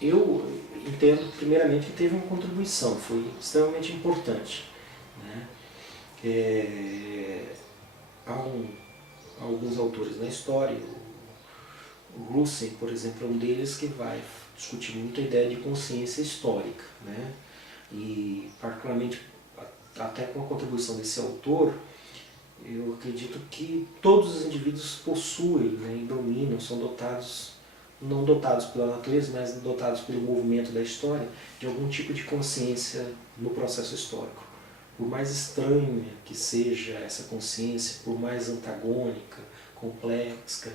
eu entendo, primeiramente, que teve uma contribuição, foi extremamente importante, né? Há alguns autores na história, o Russell, por exemplo, é um deles que vai discutir muito a ideia de consciência histórica, né? E, particularmente, até com a contribuição desse autor, eu acredito que todos os indivíduos possuem, né, e dominam, são dotados, não dotados pela natureza, mas dotados pelo movimento da história, de algum tipo de consciência no processo histórico. Por mais estranha que seja essa consciência, por mais antagônica, complexa,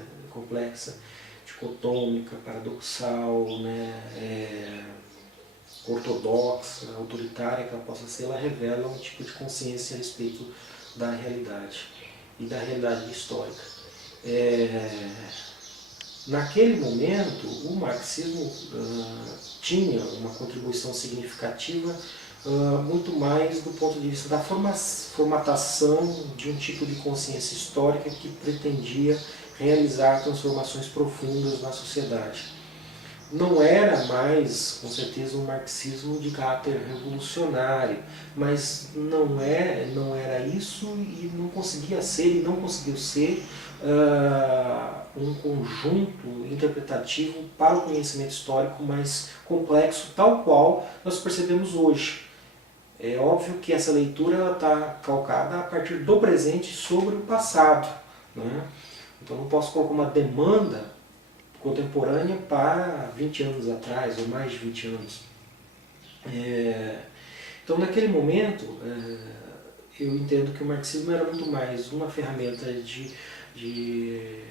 dicotômica, paradoxal, né, ortodoxa, autoritária que ela possa ser, ela revela um tipo de consciência a respeito da realidade e da realidade histórica. Naquele momento, o marxismo tinha uma contribuição significativa muito mais do ponto de vista da formatação de um tipo de consciência histórica que pretendia realizar transformações profundas na sociedade. Não era mais, com certeza, um marxismo de caráter revolucionário, mas não era isso e não conseguia ser, e não conseguiu ser um conjunto interpretativo para o conhecimento histórico mais complexo, tal qual nós percebemos hoje. É óbvio que essa leitura está calcada a partir do presente sobre o passado, né? Então não posso colocar uma demanda contemporânea para 20 anos atrás, ou mais de 20 anos. Então, naquele momento, eu entendo que o marxismo era muito mais uma ferramenta de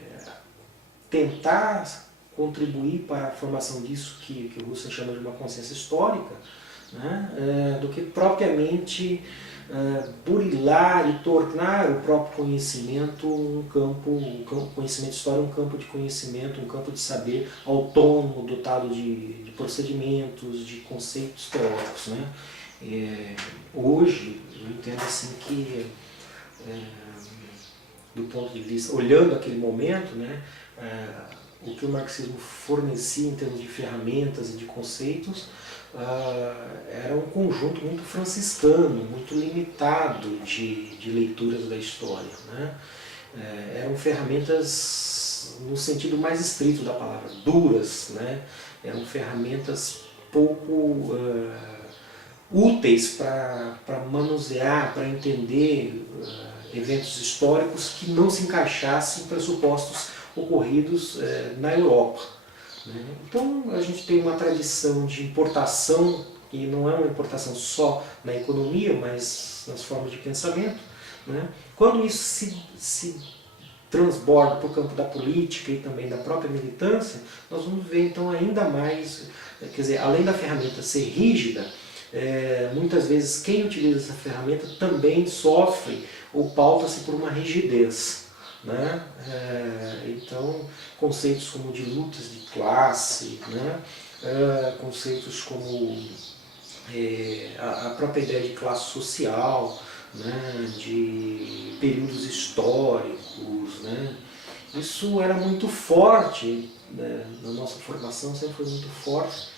tentar contribuir para a formação disso que o Russell chama de uma consciência histórica, né, do que propriamente burilar e tornar o próprio conhecimento o conhecimento histórico um campo de conhecimento, um campo de saber autônomo, dotado de procedimentos, de conceitos teóricos, né? Hoje, eu entendo assim que, do ponto de vista, olhando aquele momento, né, o que o marxismo fornecia em termos de ferramentas e de conceitos era um conjunto muito franciscano, muito limitado de leituras da história, né? Eram ferramentas no sentido mais estrito da palavra, duras, né? Eram ferramentas pouco úteis para manusear, para entender eventos históricos que não se encaixassem em pressupostos ocorridos na Europa. Então a gente tem uma tradição de importação, e não é uma importação só na economia, mas nas formas de pensamento, né? Quando isso se transborda para o campo da política e também da própria militância, nós vamos ver então ainda mais, quer dizer, além da ferramenta ser rígida, muitas vezes quem utiliza essa ferramenta também sofre ou pauta-se por uma rigidez, né? Então, conceitos como de lutas de classe, né? Conceitos como a própria ideia de classe social, né? De períodos históricos, né? Isso era muito forte, né? Na nossa formação sempre foi muito forte,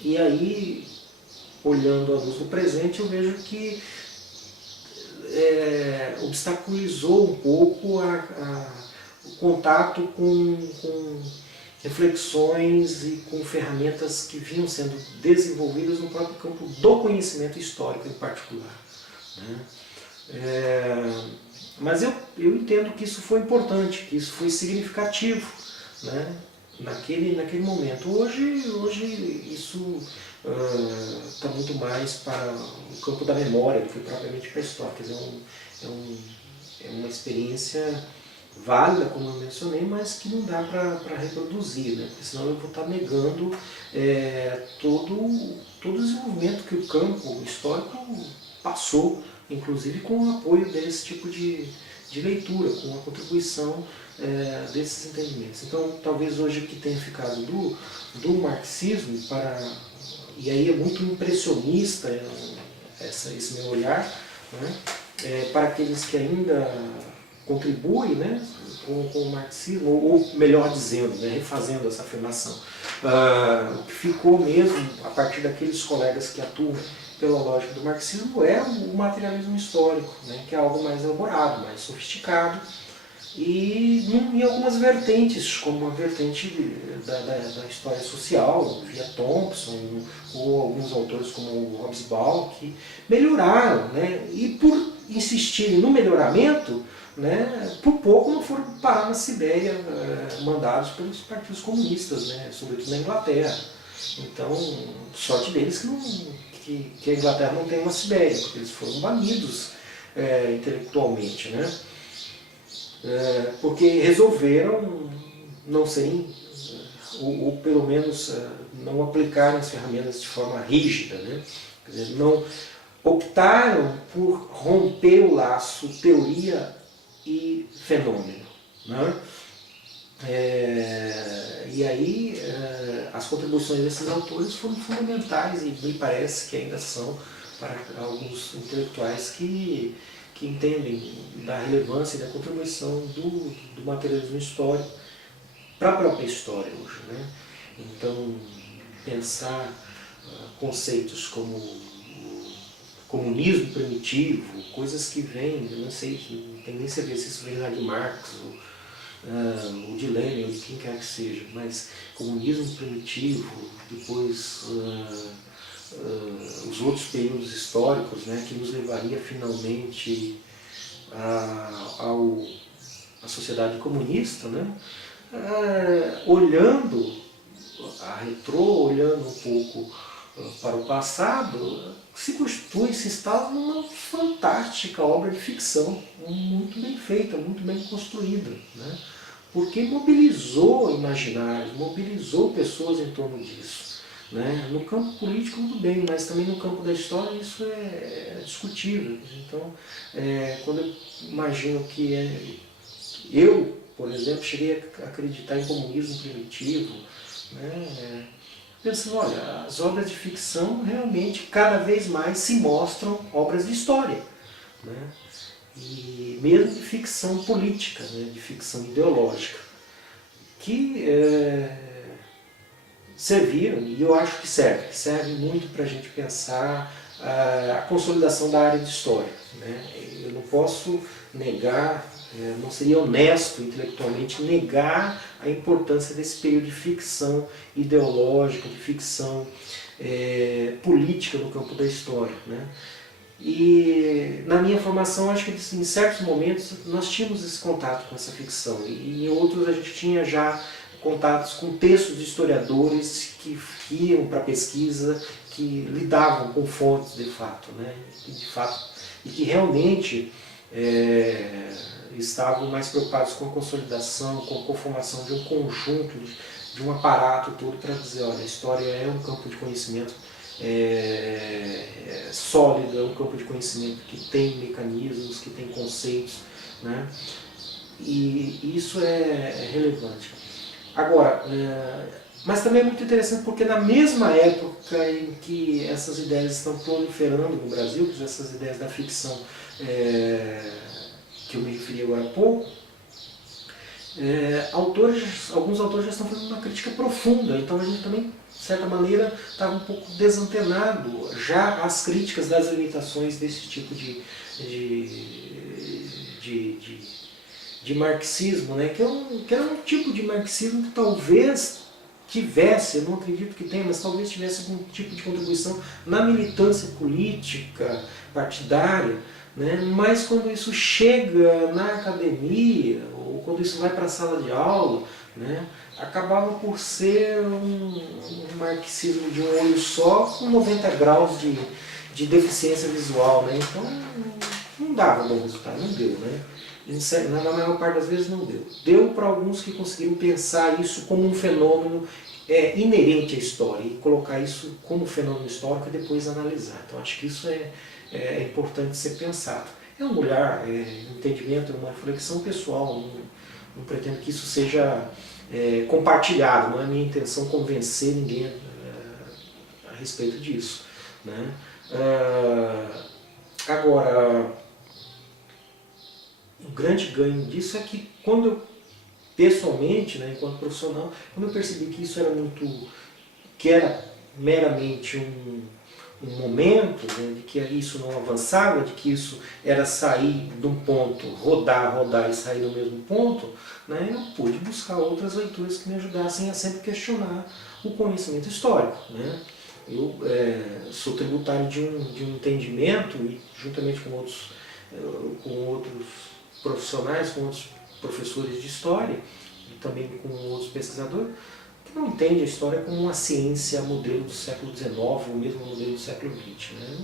e aí, olhando a luz do presente, eu vejo que obstaculizou um pouco o contato com reflexões e com ferramentas que vinham sendo desenvolvidas no próprio campo do conhecimento histórico em particular, né? Mas eu entendo que isso foi importante, que isso foi significativo, né? Naquele momento. Hoje isso está muito mais para o campo da memória do que propriamente para a história. Quer dizer, é uma experiência válida, como eu mencionei, mas que não dá para reproduzir, né? Porque senão eu vou estar negando todo o desenvolvimento que o campo histórico passou, inclusive com o apoio desse tipo de leitura, com a contribuição desses entendimentos. Então, talvez hoje o que tenha ficado do marxismo, e aí é muito impressionista esse meu olhar, né? Para aqueles que ainda contribuem, né? com o marxismo, ou melhor dizendo, né, refazendo essa afirmação, o que ficou mesmo, a partir daqueles colegas que atuam pela lógica do marxismo, é o materialismo histórico, né, que é algo mais elaborado, mais sofisticado, e em algumas vertentes, como a vertente da história social, via Thompson, ou alguns autores como o Hobsbawm, que melhoraram, né? E por insistirem no melhoramento, né, por pouco não foram parar na Sibéria, mandados pelos partidos comunistas, né, sobretudo na Inglaterra. Então, sorte deles que a Inglaterra não tem uma Sibéria, porque eles foram banidos intelectualmente, né? Porque resolveram não serem, ou pelo menos não aplicarem as ferramentas de forma rígida, né? Quer dizer, não optaram por romper o laço teoria e fenômeno, né? E aí as contribuições desses autores foram fundamentais e me parece que ainda são para alguns intelectuais que entendem da relevância e da contribuição do materialismo histórico para a própria história hoje, né? Então, pensar conceitos como comunismo primitivo, coisas que vêm, eu não sei, não tenho nem certeza se isso vem lá de Marx, ou de Lenin, ou de quem quer que seja, mas comunismo primitivo, depois os outros períodos históricos, né, que nos levaria finalmente à sociedade comunista, né, olhando a retrô, olhando um pouco para o passado, se instala numa fantástica obra de ficção, muito bem feita, muito bem construída, né? Porque mobilizou imaginários, mobilizou pessoas em torno disso. Né? No campo político, tudo bem, mas também no campo da história isso é discutível. Então, quando eu imagino que eu, por exemplo, cheguei a acreditar em comunismo primitivo, né? Pensando, olha, as obras de ficção realmente cada vez mais se mostram obras de história, né? E mesmo de ficção política, né? De ficção ideológica, que serviram, e eu acho que serve muito para a gente pensar a consolidação da área de história, né? Eu não posso negar, não seria honesto intelectualmente negar a importância desse período de ficção ideológica, de ficção política no campo da história, né? E na minha formação, acho que em certos momentos nós tínhamos esse contato com essa ficção, e em outros a gente tinha já contatos com textos de historiadores que iam para a pesquisa, que lidavam com fontes de fato, né? E que realmente estavam mais preocupados com a consolidação, com a conformação de um conjunto, de um aparato todo para dizer, olha, a história é um campo de conhecimento sólido, é um campo de conhecimento que tem mecanismos, que tem conceitos, né? E isso é relevante. Agora, mas também é muito interessante porque na mesma época em que essas ideias estão proliferando no Brasil, essas ideias da ficção que eu me referi agora há pouco, alguns autores já estão fazendo uma crítica profunda, então a gente também, de certa maneira, estava um pouco desantenado já às críticas das limitações desse tipo de marxismo, né? que era um tipo de marxismo que talvez tivesse, eu não acredito que tenha, mas talvez tivesse algum tipo de contribuição na militância política, partidária, né? Mas quando isso chega na academia, ou quando isso vai para a sala de aula, né? Acabava por ser um marxismo de um olho só, com 90 graus de deficiência visual, né? Então não dava bom resultado, não deu, né? Na maior parte das vezes não deu. Deu para alguns que conseguiram pensar isso como um fenômeno inerente à história e colocar isso como fenômeno histórico e depois analisar. Então acho que isso é importante ser pensado. É um olhar, um entendimento, uma reflexão pessoal, não pretendo que isso seja compartilhado, não é minha intenção convencer ninguém a respeito disso, né? Agora, o grande ganho disso é que quando eu pessoalmente, né, enquanto profissional, quando eu percebi que isso era que era meramente um momento, né, de que isso não avançava, de que isso era sair de um ponto, rodar, rodar e sair do mesmo ponto, né, eu pude buscar outras leituras que me ajudassem a sempre questionar o conhecimento histórico. Né. Eu sou tributário de um entendimento, e juntamente com outros profissionais, com outros professores de história, e também com outros pesquisadores, que não entende a história como uma ciência modelo do século XIX ou mesmo modelo do século XX. Né?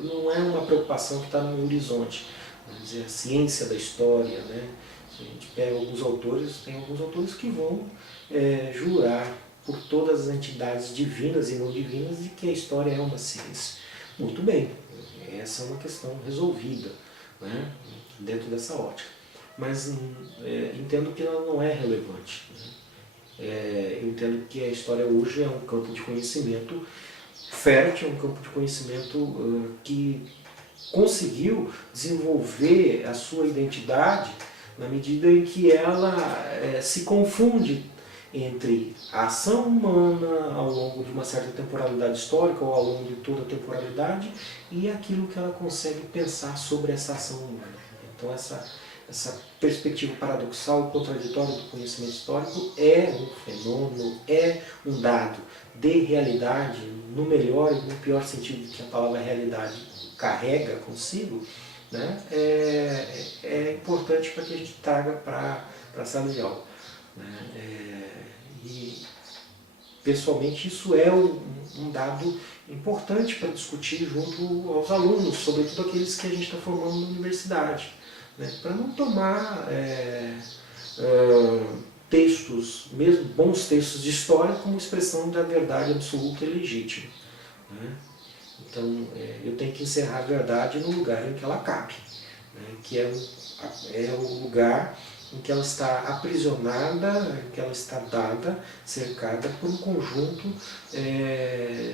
Não é uma preocupação que está no horizonte. Vamos dizer, a ciência da história. Né? Se a gente pega alguns autores, tem alguns autores que vão jurar por todas as entidades divinas e não divinas de que a história é uma ciência. Muito bem, essa é uma questão resolvida, né? Dentro dessa ótica. Mas entendo que ela não é relevante. Né? Eu entendo que a história hoje é um campo de conhecimento fértil, um campo de conhecimento que conseguiu desenvolver a sua identidade na medida em que ela se confunde entre a ação humana ao longo de uma certa temporalidade histórica ou ao longo de toda a temporalidade e aquilo que ela consegue pensar sobre essa ação humana. Então essa perspectiva paradoxal e contraditória do conhecimento histórico é um fenômeno, é um dado de realidade, no melhor e no pior sentido que a palavra realidade carrega consigo, né? É importante para que a gente traga para a sala de aula. Né? E pessoalmente isso é um dado importante para discutir junto aos alunos, sobretudo aqueles que a gente está formando na universidade. Né, para não tomar textos, mesmo bons textos de história, como expressão da verdade absoluta e legítima. Né? Então, eu tenho que encerrar a verdade no lugar em que ela cabe, né? Que é o lugar em que ela está aprisionada, em que ela está dada, cercada por um conjunto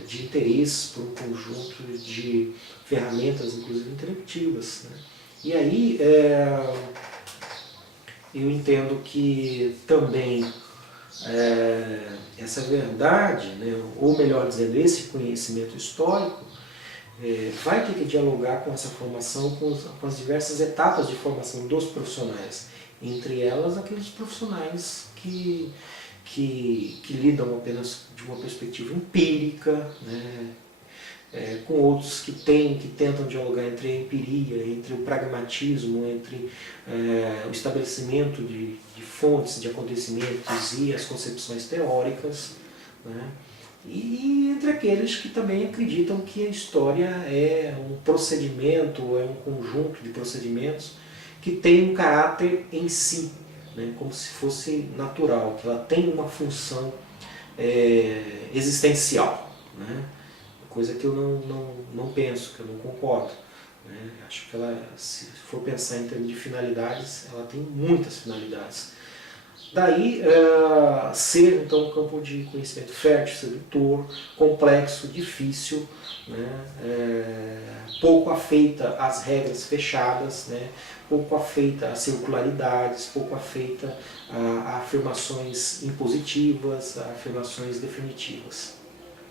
de interesses, por um conjunto de ferramentas, inclusive intelectivas. Né? E aí eu entendo que também essa verdade, né, ou melhor dizendo, esse conhecimento histórico, vai ter que dialogar com essa formação, com as diversas etapas de formação dos profissionais, entre elas aqueles profissionais que lidam apenas de uma perspectiva empírica, né, com outros que tentam dialogar entre a empiria, entre o pragmatismo, entre o estabelecimento de fontes, de acontecimentos e as concepções teóricas, né? E entre aqueles que também acreditam que a história é um procedimento, é um conjunto de procedimentos que tem um caráter em si, né? Como se fosse natural, que ela tem uma função existencial, né? Coisa que eu não penso, que eu não concordo. Né? Acho que ela, se for pensar em termos de finalidades, ela tem muitas finalidades. Daí ser então um campo de conhecimento fértil, sedutor, complexo, difícil, né? Pouco afeita às regras fechadas, né? Pouco afeita às circularidades, pouco afeita a afirmações impositivas, a afirmações definitivas.